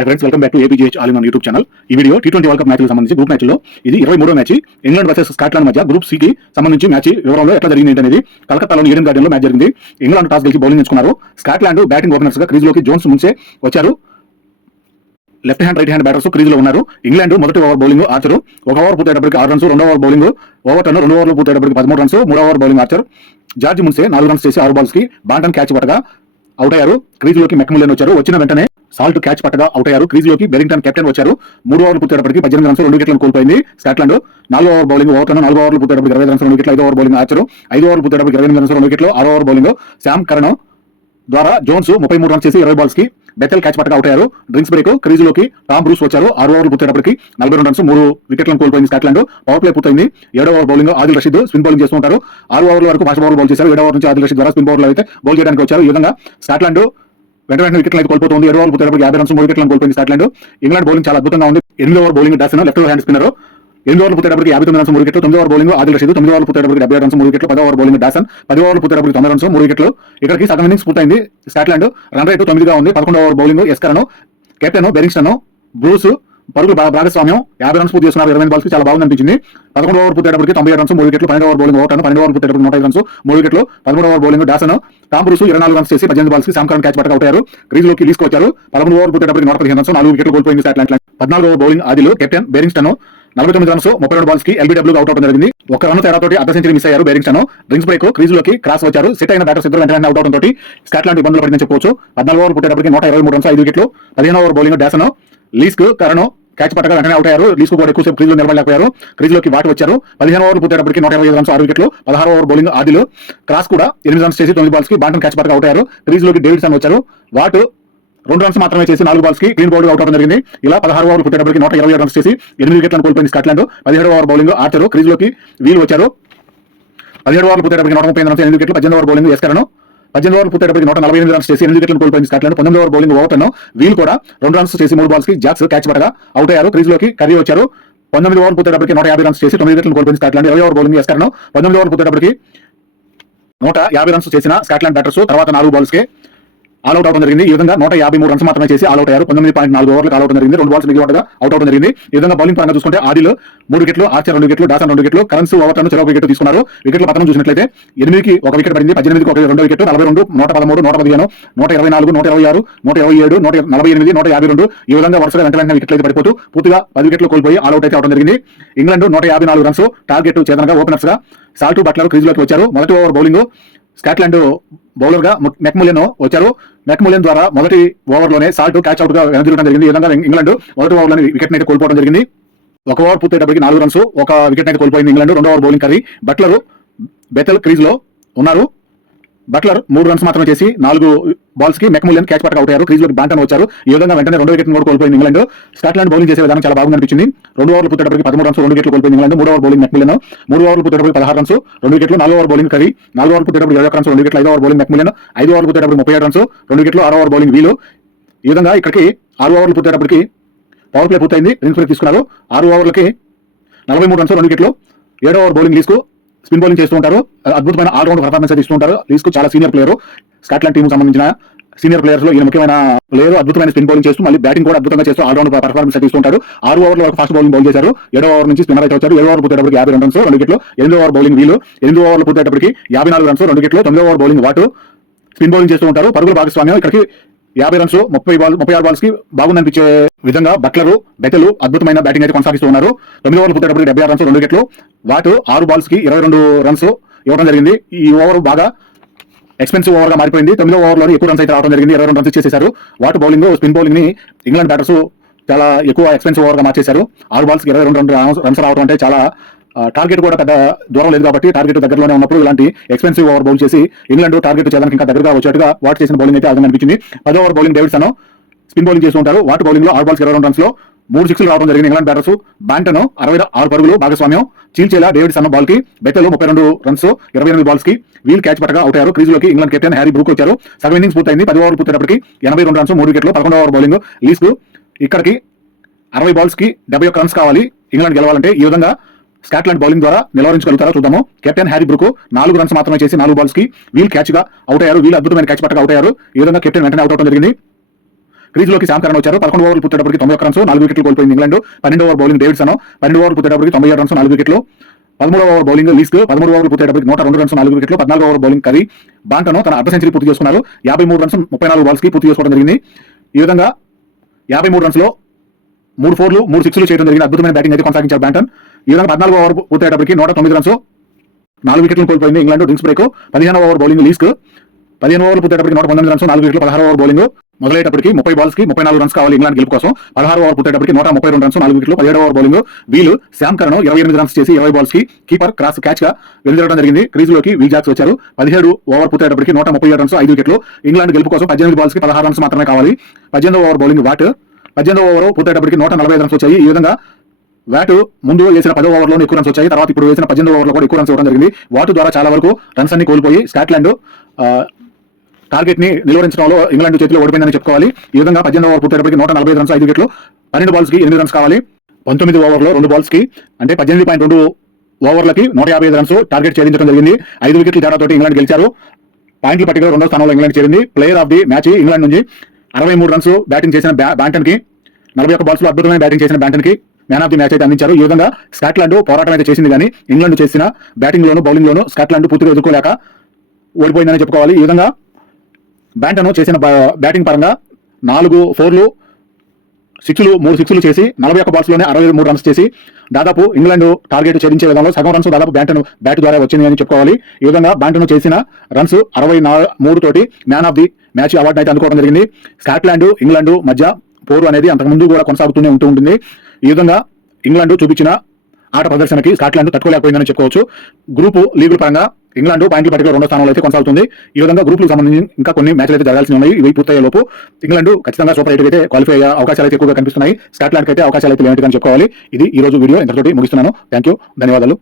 Hi friends, welcome back to APGH all in one YouTube channel. ఈ video T20 world cup మ్యాచ్లకు సంబంధించి group మ్యాచ్లో ఇది 23వ match England versus Scotland మధ్య group C కి సంబంధించి match వివరంలో ఎట్లా జరిగింది అనేది కలకత్తాలోని ఈడెన్ గార్డెన్ లో మ్యాచ్ జరిగింది. ఇంగ్లాండ్ టాస్ గెలిచి బౌలింగ్ ఎంచుకున్నారు. స్కాట్లాండ్ బ్యాటింగ్ ఓపెనర్స్ గా క్రీజ్ లోకి జోన్స్ ముంచే వచ్చారు. Left hand right hand batters crease లో ఉన్నారు. ఇంగ్లాండ్ మొదటి ఓవర్ బౌలింగ్ ఆర్చర్ 1 ఓవర్ పూర్తయ్యేటప్పటికి 6 రన్స్, 2వ ఓవర్ బౌలింగ్ ఓవర్టన్ 2 ఓవర్లు పూర్తయ్యేటప్పటికి 13 రన్స్, 3వ over bowling Archer George Munsey 4 runs చేసి 6 బాల్స్ కి బాంటన్ క్యాచ్ పట్టగా అవుట్ అయ్యారు. క్రీజ్ లోకి మెక్ములెన్ వచ్చారు. వచ్చిన వెంటనే సాల్ట్ క్యాచ్ పట్టగా అవుట్ అయ్యారు. క్రీజ్ లోకి బెరింగ్టన్ కెప్టెన్ వచ్చారు. 3 ఓవర్లు పూర్తయ్యేటప్పటికి 18 రన్స్, 2 వికెట్లను కోల్పోయింది స్కాట్లాండ్. 4వ ఓవర్ బౌలింగ్ ఓవర్టన్ 4 ఓవర్లు పూర్తయ్యేటప్పటికి 25 రన్స్, 2 వికెట్లు. 5వ ఓవర్ బౌలింగ్ ఆర్చర్ 5 ఓవర్లు పూర్తయ్యేటప్పటికి 28 రన్స్, 2 వికెట్లు. 6వ ఓవర్ బౌలింగ్ శామ్ కరణ్ ద్వారా జోన్స్ 33 రన్స్ చేసి 20 బాల్స్ కి బెతెల్ క్యాచ్ పట్టగా అవుట్ అయ్యారు. డ్రింక్స్ బ్రేక్ క్రీజ్ లోకి టామ్ బ్రూస్ వచ్చారు. 6 ఓవర్లు పూర్తయ్యేటప్పటికి 42 రన్స్, 3 వికెట్లను కోల్పోయింది స్కాట్లాండ్. పవర్ ప్లే పూర్తయింది. 7వ over bowling Adil Rashid spin bowling చేస్తూ ఉంటారు. 6 ఓవర్ల వరకు ఫాస్ట్ బౌలర్ బౌల్ చేశారు. 7వ ఓవర్ నుంచి ఆదిల్ రషీద్ ద్వారా స్పిన్ బౌలర్ అయితే బౌల్ చేయడానికి వచ్చారు. ఈ విధంగా స్కాట్లాండ్ వెంటనే వికెట్లు అయితే కోల్పోతుంది. 7 ఓవర్లు పూర్తయ్యేటప్పటికి 50 రన్స్, 3 వికెట్లను కోల్పోయింది స్కాట్లాండ్. ఇంగ్లాండ్ బౌలింగ్ చాలా అద్భుతంగా ఉంది. 8వ over bowling Dawson left hand spinner 8 ఓవర్లు పూర్తయ్యేటప్పటికి 59 రన్స్, 3 వికెట్లు. 9వ ఓవర్ బౌలింగ్ ఆదిల్ రషీద్ 9 ఓవర్లు పూర్తయ్యేటప్పటికి 77 రన్స్, 3 వికెట్లు. 10వ ఓవర్ బౌలింగ్ డాసన్ 10 ఓవర్లు పూర్తయ్యేటప్పటికి 90 రన్స్, 3 వికెట్లు. ఇక్కడికి సగం ఇన్నింగ్స్ పూర్తయింది స్కాట్లాండ్. రన్ రేటు 9గా ఉంది. 11వ ఓవర్ బౌలింగ్ ఎస్కరన్ కెప్టెన్ బెరింగ్స్టన్ బ్రూస్ పరుగులు భాగస్వామ్యం 50 రన్స్ పూర్తి చేస్తున్నారు. 20 బాల్స్ చాలా బాగుంది అనిపించింది. 11వ ఓవర్ పూర్తయ్యేటప్పటికి 97 రన్స్, 3 వికెట్లు. 12వ ఓవర్ బౌలింగ్ ఓవర్టన్ 12 ఓవర్ పూర్తయ్యేటప్పటికి 105 రన్స్, 3 వికెట్లు. 13వ over bowling Dawson Tom Bruce 24 runs చేసి 18 బాల్స్ కి శామ్ కరణ్ క్యాచ్ పట్టగా అవుట్ అయ్యారు. క్రీజ్ లోకి లీస్కు వచ్చారు. 13వ ఓవర్ పూర్తయ్యేటప్పటికి 115 రన్స్, 4 వికెట్లు కోల్పోయింది స్కాట్లాండ్. 14వ over bowling Adil captain Berrington 49 runs, 32 balls కి ఎల్బీడబ్ల్యూ అవుట్ అవడం జరిగింది. 1 రన్ తేడాతోటి అర్ధ సెంచరీ మిస్ అయ్యారు బెరింగ్స్టన్. డ్రింక్స్ బ్రేక్ క్రీజ్ లోకి క్రాస్ వచ్చారు. సెట్ అయిన బ్యాటర్స్ ఇద్దరు వెంటనే అవుట్ అవడం తోటి స్కాట్లాండ్ ఇబ్బందులు పడిందని చెప్పవచ్చు. 14వ ఓవర్ పూర్తయ్యేటప్పటికి 123 రన్స్, 5 వికెట్లు. 15వ over bowling Dawson Leask Curran catch పట్టగా వెంటనే అవుట్ అయ్యారు. లీస్కు కూడా ఎక్కువసేపు క్రీజ్ లో నిలబడలేకపోయారు. క్రీజ్ లోకి వాటి వచ్చారు. 15వ ఓవర్ పూర్తయ్యేటప్పటికి 125 రన్స్, 6 వికెట్లు. 16వ ఓవర్ బౌలింగ్ ఆదిల్ క్రాస్ కూడా 8 రన్స్ చేసి 9 బాల్స్ కి బాంటన్ క్యాచ్ పట్టగా అవుట్ అయ్యారు. క్రీజ్ లోకి డేవిడ్సన్ వచ్చారు. వాటు 2 రన్స్ మాత్రమే చేసి 4 బాల్స్ కి క్లీన్ బౌల్డ్ అవుట్ అవడం జరిగింది. ఇలా 16వ ఓవర్ పూర్తయ్యేటప్పటికి 127 రన్స్ చేసి 8 వికెట్లను కోల్పోయింది స్కాట్లాండ్. 17వ ఓవర్ బౌలింగ్ ఆర్చర్ క్రీజ్ లోకి వీల్ వచ్చారు. 17వ ఓవర్ పూర్తయ్యేటప్పటికి 135 రన్స్, 8 వికెట్లు. 18వ ఓవర్ బౌలింగ్ ఎస్కరన్ 18 ఓవర్లు పూర్తయ్యేటప్పటికి 148 రన్స్ చేసి 8 వికెట్లను కోల్పోయింది స్కాట్లాండ్. 19వ ఓవర్ బౌలింగ్ ఓవర్టన్ వీల్ కూడా 2 రన్స్ చేసి 3 బాల్స్ కి జాక్స్ క్యాచ్ పట్టగా అవుట్ అయ్యారు. క్రీజ్ లోకి కర్రీ వచ్చారు. 19వ ఓవర్ పూర్తయ్యేటప్పటికి 150 రన్స్ చేసి 9 వికెట్లను కోల్పోయింది స్కాట్లాండ్. 20వ ఓవర్ బౌలింగ్ ఎస్కరన్ 19వ ఓవర్ పూర్తయ్యేటప్పటికి 150 రన్స్ చేసిన స్కాట్లాండ్ బ్యాటర్స్ తర్వాత 4 బాల్స్ కి ఆల్అౌట్ అవడం జరిగింది. ఈ విధంగా 153 రన్స్ మాత్రమే చేసి ఆల్అౌట్ అయ్యారు. 19.4 ఓవర్లకు ఆల్అౌట్ జరిగింది. 2 బాల్స్ మిగిలి ఉండగా అవుట్ అవడం జరిగింది. ఈ విధంగా బౌలింగ్ పరంగా చూసుకుంటే ఆదిల్ 3 వికెట్లు, ఆర్చర్ 2 వికెట్లు, డాసన్ 2 వికెట్లు, కరెన్స్ ఓవర్టన్ చెరొక వికెట్ తీసుకున్నారు. వికెట్ల పతనం చూసినట్లయితే 8కి 1 వికెట్ పడింది, 18కి 2 వికెట్, 42, 113, 115, 124, 126, 127, 148, 152 ఈ విధంగా వరుసగా వెంటనే వికెట్లు అయితే పడిపోతూ పూర్తిగా 10 వికెట్లు కోల్పోయి ఆల్అౌట్ అయితే అవడం జరిగింది. ఇంగ్లాండ్ 154 రన్స్ టార్గెట్ చేదనగా ఓపెనర్స్ గా సాల్ట్ బట్లర్ క్రీజ్ లోకి వచ్చారు. మొదటి ఓవర్ బౌలింగ్ స్కాట్లాండ్ బౌలర్ గా మెక్ములెన్ వచ్చారు. మెక్ములెన్ ద్వారా మొదటి ఓవర్ లోనే సాల్ట్ క్యాచ్ అవుట్ గా వెనదిరగడం జరిగింది. ఈ విధంగా ఇంగ్లాండ్ మొదటి ఓవర్ లోనే వికెట్ అయితే కోల్పోవడం జరిగింది. 1 ఓవర్ పూర్తయ్యేటప్పటికి 4 రన్స్, 1 వికెట్ అయితే కోల్పోయింది ఇంగ్లాండ్. 2వ over bowling Curran Buttler Bethell crease లో ఉన్నారు. బట్లర్ 3 రన్స్ మాత్రమే చేసి 4 బాల్స్ కి మెక్ములెన్ క్యాచ్ పట్టగా అవుట్ అయ్యారు. క్రీజ్ లోకి బాంటన్ వచ్చారు. ఈ విధంగా వెంటనే 2 వికెట్ కూడా కోల్పోయింది ఇంగ్లాండ్. స్కాట్లాండ్ బౌలింగ్ చేసే విధానం చాలా బాగుంది అనిపించింది. 2 ఓవర్లు పూర్తయ్యేటప్పటికి 13 రన్స్, 2 వికెట్లు కోల్పోయింది ఇంగ్లాండ్. 3వ ఓవర్ బౌలింగ్ మెక్ములెన్ 3 ఓవర్లు పూర్తయ్యేటప్పటికి 16 రన్స్, 2 వికెట్లు. 4వ ఓవర్ బౌలింగ్ కర్రీ 4 ఓవర్లు పూర్తయ్యేటప్పటికి 21 రన్స్, 2 వికెట్లు. 5వ ఓవర్ బౌలింగ్ మెక్ములెన్ 5 ఓవర్లు పూర్తయ్యేటప్పటికి 37 రన్స్, 2 వికెట్లు. 6వ ఓవర్ బౌలింగ్ వీలు. ఈ విధంగా ఇక్కడికి 6 ఓవర్లు పూర్తయ్యేటప్పటికి పవర్ ప్లే పూర్తయింది. డ్రింక్స్ బ్రేక్ తీసుకున్నారు. 6 ఓవర్లకి 43 రన్స్, 2 వికెట్లు. 7వ ఓవర్ బౌలింగ్ లీస్కు స్పిన్ బౌలింగ్ చేస్తూ ఉంటారు. అద్భుతమైన ఆల్రౌండ్ పర్ఫార్మెన్స్ అయితే ఇస్తూ ఉంటారు. లీస్కు చాలా సీనియర్ ప్లేయర్, స్కాట్లాండ్ టీమ్ సంబంధించిన సీనియర్ ప్లేయర్స్ లో ఈయన ముఖ్యమైన ప్లేయర్. అద్భుతమైన స్పిన్ బౌలింగ్ చేస్తూ మళ్ళీ బ్యాటింగ్ కూడా అద్భుతంగా చేస్తూ ఆల్రౌండ్ పర్ఫార్మెన్స్ అయితే ఇస్తూ ఉంటారు. 6 ఓవర్ల వరకు ఫాస్ట్ బౌలింగ్ బౌల్ చేశారు. 7వ ఓవర్ నుంచి స్పిన్నర్ అయితే వచ్చారు. 7వ ఓవర్ పూర్తయ్యేటప్పటికి 52 రన్స్, 2 వికెట్లు. 8వ ఓవర్ బౌలింగ్ వీలు 8 ఓవర్లు పూర్తయ్యేటప్పటికి 54 రన్స్, 2 వికెట్లు. 9వ ఓవర్ బౌలింగ్ వాటు స్పిన్ బౌలింగ్ చేస్తూ ఉంటారు. పరుగుల భాగస్వామ్యం ఇక్కడికి 50 రన్స్, 36 బాల్స్ కి బాగుందనిపించే విధంగా బట్లర్ బెతెల్ అద్భుతమైన బ్యాటింగ్ అయితే కొనసాగిస్తూ ఉన్నారు. 9వ ఓవర్ పూర్తయ్యేటప్పటికి 76 రన్స్, 2 వికెట్లు. వాటు 6 బాల్స్ కి 22 రన్స్ ఇవ్వడం జరిగింది. ఈ ఓవర్ బాగా ఎక్స్పెన్సివ్ ఓవర్ గా మారిపోయింది. 9వ ఓవర్ లో ఎక్కువ రన్స్ అయితే రావడం జరిగింది. 22 రన్స్ చేసేశారు. వాటు బౌలింగ్ స్పిన్ బౌలింగ్ ని ఇంగ్లాండ్ బ్యాటర్స్ చాలా ఎక్కువ ఎక్స్పెన్సివ్ ఓవర్ గా మార్చేశారు. 6 బాల్స్ కి 22 రన్స్ రావడం అంటే చాలా టార్గెట్ కూడా పెద్ద దూరం లేదు కాబట్టి టార్గెట్ దగ్గరలోనే ఉన్నప్పుడు ఇలాంటి ఎక్స్పెన్సివ్ ఓవర్ బౌల్ చేసి ఇంగ్లాండ్ టార్గెట్ చేయడానికి ఇంకా దగ్గరగా వచ్చేట్టుగా వాట్ చేసిన బౌలింగ్ అయితే అర్థం అనిపించింది. 10వ over bowling Davidson spin bowling చేస్తూ ఉంటారు. వాటి బౌలింగ్ లో 6 బాల్స్ 22 రన్స్ లో 3 సిక్స్లు రావడం జరిగింది ఇంగ్లాండ్ బ్యాటర్స్. బాంటన్ 66 పరుగులు భాగస్వామ్యం చీల్చేలా డేవిడ్సన్ బాల్ కి బెతెల్ 32 రన్స్, 28 బాల్స్ కి వీల్ క్యాచ్ పట్టగా అవుట్ అయ్యారు. క్రీజ్ లోకి ఇంగ్లాండ్ కెప్టెన్ హ్యారీ బ్రూక్ వచ్చారు. సగం ఇన్నింగ్స్ పూర్తయింది. 10వ ఓవర్ పూర్తయ్యేటప్పటికి 82 రన్స్, 3 వికెట్లు. 11వ ఓవర్ బౌలింగ్ లీస్కు ఇక్కడికి 60 బాల్స్ కి 71 రన్స్ కావాలి ఇంగ్లాండ్ గెలవాలంటే. ఈ విధంగా స్కాట్లాండ్ బౌలింగ్ ద్వారా నిలవరించగలుగుతారో చూద్దాము. కెప్టెన్ హ్యారీ బ్రూక్ 4 రన్స్ మాత్రమే చేసి 4 బాల్స్ కి వీల్ క్యాచ్ గా అవుట్ అయ్యారు. వీల్ అద్భుతమైన క్యాచ్ పట్టగా అవుట్ అయ్యారు. ఈ విధంగా కెప్టెన్ వెంటనే అవుట్ అవడం జరిగింది. క్రీజ్లోకి శామ్ కరణ్ వచ్చారు. 11 ఓవర్లు పూర్తయ్యేటప్పటికి 91 రన్స్ 4 వికెట్లు కోల్పోయింది ఇంగ్లాండ్. 12 ఓవర్ బౌలింగ్ డేవిడ్సన్ 12 ఓవర్లు పూర్తయ్యేటప్పటికి 97 రన్స్ 4 వికెట్లు. 13 ఓవర్ బౌలింగ్ లీస్క్ 13 ఓవర్లు పూర్తయ్యేటప్పటికి 102 రన్స్ 4 వికెట్లు. 14 ఓవర్ బౌలింగ్ కరీ బాంటన్ తన అర్ధ సెంచరీ పూర్తి చేసుకున్నారు. 53 రన్స్ 34 బాల్స్ కి పూర్తి చేసుకోవడం జరిగింది. ఈ విధంగా 53 రన్స్ లో 3 4లు 3 6లు చేయడం జరిగింది. అద్భుతమైన బ్యాటింగ్ అయితే కొనసాగించారు బ్యాంటన్. ఈ విధంగా 14 ఓవర్ పూర్తయ్యేటప్పటికి 109 రన్స్ 4 వికెట్లు కోల్పోయింది England. Drinks break. 15 over bowling Leask 15 ఓవర్లు పూర్తయ్యేటప్పటికి 119 రన్స్ 4 వికెట్లు. 16 ఓవర్ బౌలింగ్ మొదలయ్యేటప్పటికి 30 బాల్స్ కి 34 రన్స్ కావాలి ఇంగ్లాండ్ గెలుపు కోసం. 16 ఓవర్ పూర్తయ్యేటప్పటికి 132 రన్స్ 4 వికెట్లు. 17 ఓవర్ బౌలింగ్ వీల్ శామ్ కరణ్ 28 రన్స్ చేసి 20 బాల్స్ కి కీపర్ క్రాస్ క్యాచ్ గా వెళ్లడం జరిగింది. క్రీజ్లోకి విల్ జాక్స్ వచ్చారు. 17 ఓవర్ పూర్తయ్యేటప్పటికి 137 రన్స్ 5 వికెట్లు. ఇంగ్లాండ్ గెలుపు కోసం 18 బాల్స్ కి 16 రన్స్ మాత్రమే కావాలి. 18 ఓవర్ బౌలింగ్ వాట్ 18 ఓవర్ పూర్తయ్యేటప్పటికి 145 రన్స్ వచ్చాయి. ఈ విధంగా వాట్ ముందు వేసిన 10 ఓవర్లో ఎక్కువ రన్స్ వచ్చాయి. తర్వాత ఇప్పుడు వేసిన 18 ఓవర్లో కూడా ఎక్కువ రన్స్ ఇవ్వడం జరిగింది. వాట్ ద్వారా చాలా వరకు రన్స్ అన్ని కోల్పోయి స్కాట్లాండ్ టార్గెట్ ని నిలువరించడంలో ఇంగ్లాండ్ చేతిలో ఓడిపోయిందని చెప్పుకోవాలి. ఈ విధంగా 18 ఓవర్ పూర్తయ్యేటప్పటికి 145 రన్స్ 5 వికెట్లు. 12 బాల్స్ కి 8 రన్స్ కావాలి. 19 ఓవర్లో 2 బాల్స్ కి అంటే 18.2 ఓవర్లకి 155 రన్స్ టార్గెట్ ఛేదించడం జరిగింది. 5 వికెట్ల తేడాతోటి ఇంగ్లాండ్ గెలిచారు. పాయింట్ల పట్టికలో 2వ స్థానంలో ఇంగ్లాండ్ చేరింది. Player of the match England నుంచి 63 రన్స్ బ్యాటింగ్ చేసిన బ్యాంటన్ కి 41 బాల్స్ లో అద్భుతమైన బ్యాటింగ్ చేసిన బ్యాటన్ కి మ్యాన్ ఆఫ్ ది మ్యాచ్ అయితే అందించారు. ఈ విధంగా స్కాట్లాండ్ పోరాటం అయితే చేసింది కానీ ఇంగ్లాండ్ చేసిన బ్యాటింగ్ లోను బౌలింగ్ లోను స్కాట్లాండ్ పూర్తిగా ఎదుర్కోలేక ఓడిపోయిందని చెప్పుకోవాలి. ఈ విధంగా బ్యాంటన్ చేసిన బ్యాటింగ్ పరంగా 4 4లు 6లు 3 6లు చేసి 41 బాల్స్ లోనే 63 రన్స్ చేసి దాదాపు ఇంగ్లాండ్ టార్గెట్ ఛేదించే విధంలో సగం రన్స్ దాదాపు బ్యాంటన్ బ్యాట్ ద్వారా వచ్చింది అని చెప్పుకోవాలి. ఈ విధంగా బ్యాంటన్ చేసిన రన్స్ 63 తోటి man of the match award అయితే అందుకోవడం జరిగింది. స్కాట్లాండ్ ఇంగ్లాండ్ మధ్య పోరు అనేది అంతకుముందు కూడా కొనసాగుతూనే ఉంటుంది. ఈ విధంగా ఇంగ్లాండ్ చూపించిన ఆట ప్రదర్శనకి స్కాట్లాండ్ తట్టుకోలేకపోయిందని చెప్పుకోవచ్చు. గ్రూపు లీగుల పరంగా ఇంగ్లాండ్ పాయింట్ల పట్టికలో 2వ స్థానంలో అయితే కొనసాగుతుంది. ఈ విధంగా గ్రూపులకు సంబంధించి ఇంకా కొన్ని మ్యాచ్లు అయితే జరగాల్సి ఉన్నాయి. ఇవి పూర్తయ్యే లోపు ఇంగ్లాండ్ ఖచ్చితంగా సూపర్ 8 అయితే క్వాలిఫై అయ్యే అవకాశాలు అయితే ఎక్కువగా కనిపిస్తున్నాయి. స్కాట్లాండ్ అయితే అవకాశాలు అయితే లేనిదని చెప్పుకోవాలి. ఇది ఈ రోజు వీడియో ఇంతటితోటి ముగిస్తున్నాను. థ్యాంక్ యూ, ధన్యవాదాలు.